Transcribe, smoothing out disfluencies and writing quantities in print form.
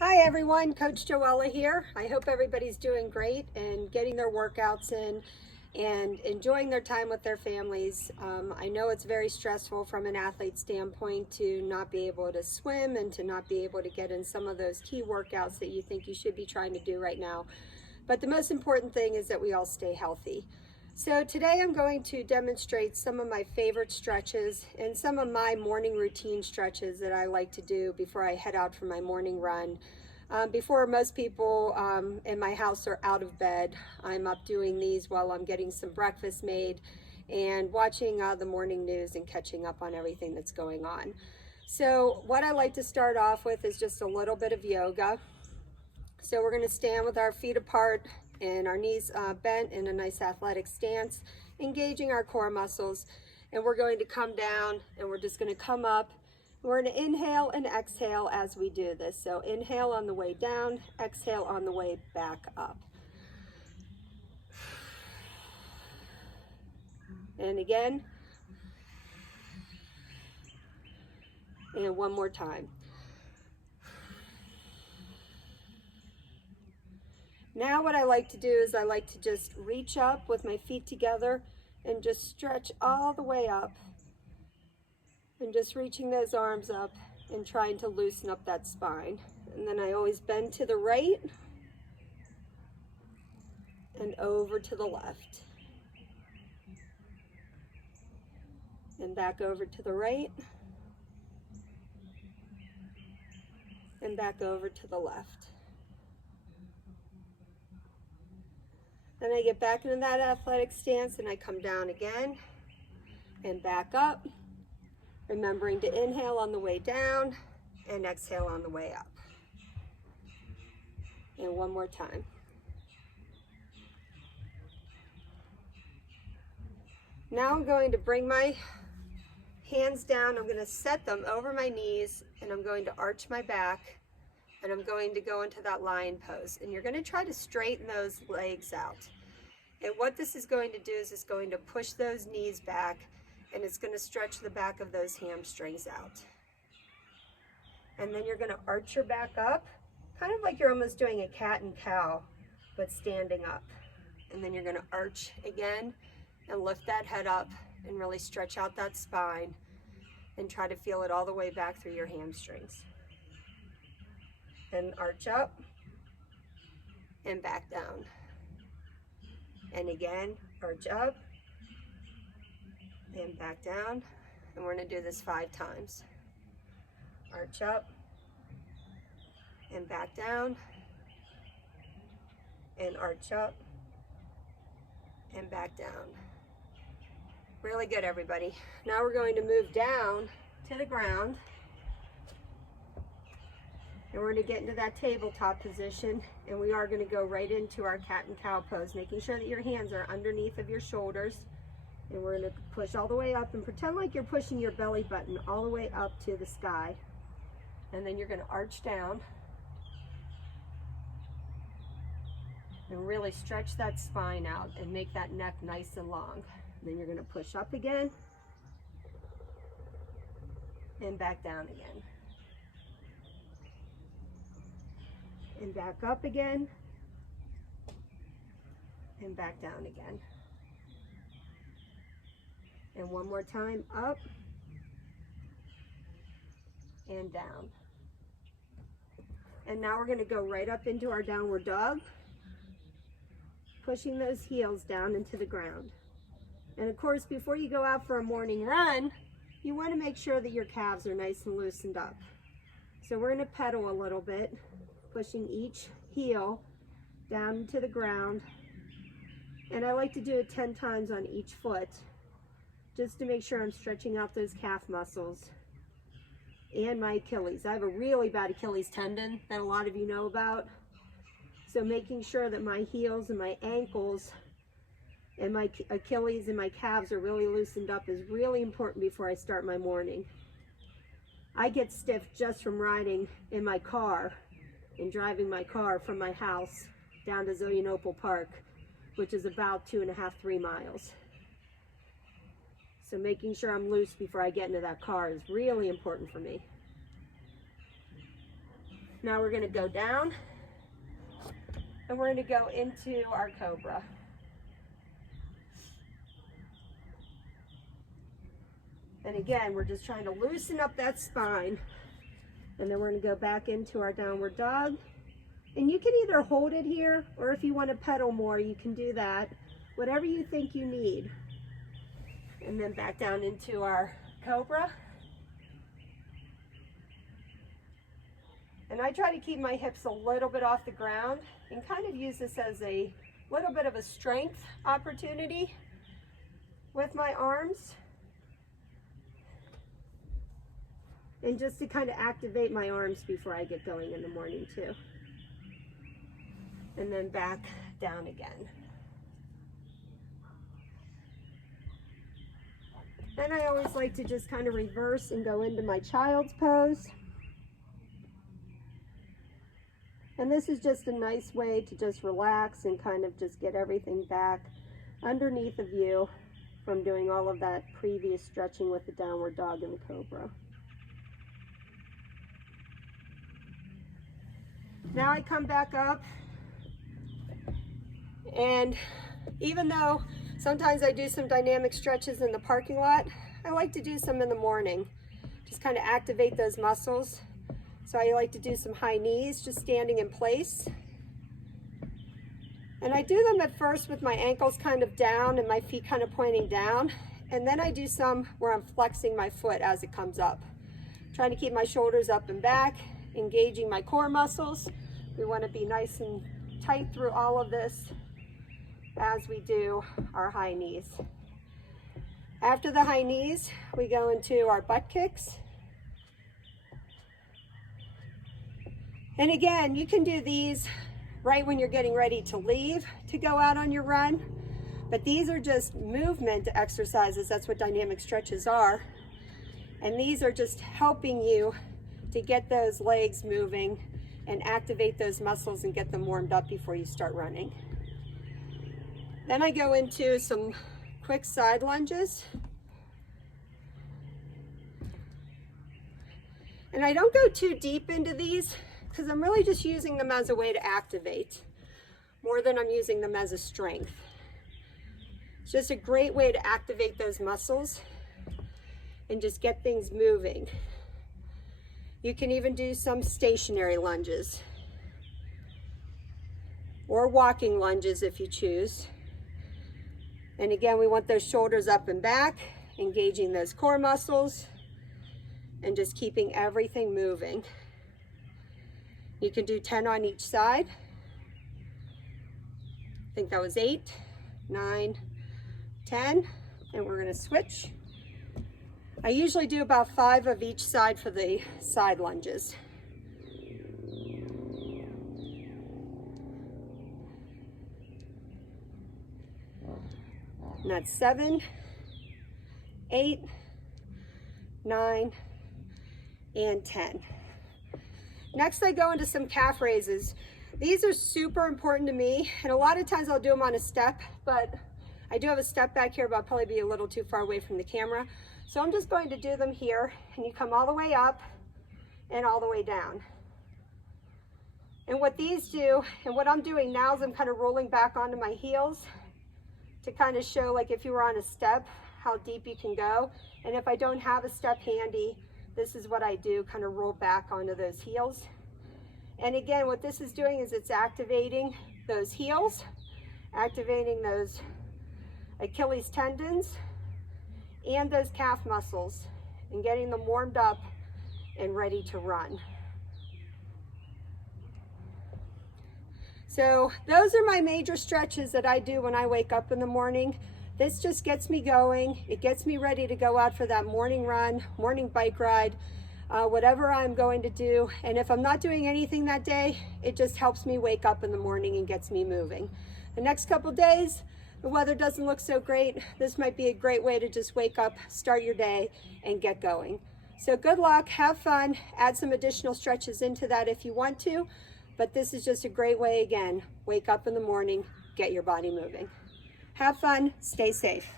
Hi everyone, Coach Joella here. I hope everybody's doing great and getting their workouts in and enjoying their time with their families. I know it's very stressful from an athlete standpoint to not be able to swim and to not be able to get in some of those key workouts that you think you should be trying to do right now. But the most important thing is that we all stay healthy. So today I'm going to demonstrate some of my favorite stretches and some of my morning routine stretches that I like to do before I head out for my morning run. Before most people in my house are out of bed, I'm up doing these while I'm getting some breakfast made and watching the morning news and catching up on everything that's going on. So what I like to start off with is just a little bit of yoga. So we're going to stand with our feet apart and our knees bent in a nice athletic stance, engaging our core muscles. And we're going to come down and we're just going to come up. We're going to inhale and exhale as we do this. So inhale on the way down, exhale on the way back up. And again. And one more time. Now what I like to do is I like to just reach up with my feet together and just stretch all the way up. And just reaching those arms up and trying to loosen up that spine. And then I always bend to the right and over to the left. And back over to the right and back over to the left. Then I get back into that athletic stance and I come down again and back up. Remembering to inhale on the way down and exhale on the way up. And one more time. Now I'm going to bring my hands down. I'm going to set them over my knees and I'm going to arch my back and I'm going to go into that lion pose. And you're going to try to straighten those legs out. And what this is going to do is it's going to push those knees back and it's going to stretch the back of those hamstrings out. And then you're going to arch your back up, kind of like you're almost doing a cat and cow, but standing up. And then you're going to arch again and lift that head up and really stretch out that spine and try to feel it all the way back through your hamstrings. And arch up and back down. And again, arch up and back down, and we're going to do this 5 times. Arch up and back down and arch up and back down. Really good, everybody. Now we're going to move down to the ground and we're going to get into that tabletop position and we are going to go right into our cat and cow pose, making sure that your hands are underneath of your shoulders. And we're going to push all the way up and pretend like you're pushing your belly button all the way up to the sky. And then you're going to arch down and really stretch that spine out and make that neck nice and long. And then you're going to push up again and back down again. And back up again and back down again. And one more time, up and down. And now we're going to go right up into our downward dog, pushing those heels down into the ground. And of course, before you go out for a morning run, you want to make sure that your calves are nice and loosened up. So we're going to pedal a little bit, pushing each heel down into the ground. And I like to do it 10 times on each foot, just to make sure I'm stretching out those calf muscles and my Achilles. I have a really bad Achilles tendon that a lot of you know about. So making sure that my heels and my ankles and my Achilles and my calves are really loosened up is really important before I start my morning. I get stiff just from riding in my car and driving my car from my house down to Zillionople Park, which is about 2.5, 3 miles. So making sure I'm loose before I get into that car is really important for me. Now we're going to go down and we're going to go into our Cobra. And again, we're just trying to loosen up that spine. And then we're going to go back into our downward dog. And you can either hold it here, or if you want to pedal more, you can do that. Whatever you think you need. And then back down into our Cobra. And I try to keep my hips a little bit off the ground and kind of use this as a little bit of a strength opportunity with my arms. And just to kind of activate my arms before I get going in the morning too. And then back down again. Then I always like to just kind of reverse and go into my child's pose. And this is just a nice way to just relax and kind of just get everything back underneath of you from doing all of that previous stretching with the downward dog and the Cobra. Now I come back up, and even though sometimes I do some dynamic stretches in the parking lot, I like to do some in the morning. Just kind of activate those muscles. So I like to do some high knees, just standing in place. And I do them at first with my ankles kind of down and my feet kind of pointing down. And then I do some where I'm flexing my foot as it comes up. Trying to keep my shoulders up and back, engaging my core muscles. We want to be nice and tight through all of this as we do our high knees. After the high knees, we go into our butt kicks. And again, you can do these right when you're getting ready to leave to go out on your run. But these are just movement exercises. That's what dynamic stretches are. And these are just helping you to get those legs moving and activate those muscles and get them warmed up before you start running. Then I go into some quick side lunges. And I don't go too deep into these because I'm really just using them as a way to activate more than I'm using them as a strength. It's just a great way to activate those muscles and just get things moving. You can even do some stationary lunges or walking lunges if you choose. And again, we want those shoulders up and back, engaging those core muscles and just keeping everything moving. You can do 10 on each side. I think that was 8, 9, 10, and we're gonna switch. I usually do about 5 of each side for the side lunges. And that's 7, 8, 9, and 10. Next, I go into some calf raises. These are super important to me, and a lot of times I'll do them on a step, but I do have a step back here, but I'll probably be a little too far away from the camera. So I'm just going to do them here, and you come all the way up and all the way down. And what these do, and what I'm doing now is I'm kind of rolling back onto my heels to kind of show, like if you were on a step, how deep you can go. And if I don't have a step handy, this is what I do, kind of roll back onto those heels. And again, what this is doing is it's activating those heels, activating those Achilles tendons and those calf muscles, and getting them warmed up and ready to run. So those are my major stretches that I do when I wake up in the morning. This just gets me going. It gets me ready to go out for that morning run, morning bike ride, whatever I'm going to do. And if I'm not doing anything that day, it just helps me wake up in the morning and gets me moving. The next couple days, the weather doesn't look so great. This might be a great way to just wake up, start your day, and get going. So good luck, have fun, add some additional stretches into that if you want to, but this is just a great way, again, wake up in the morning, get your body moving. Have fun, stay safe.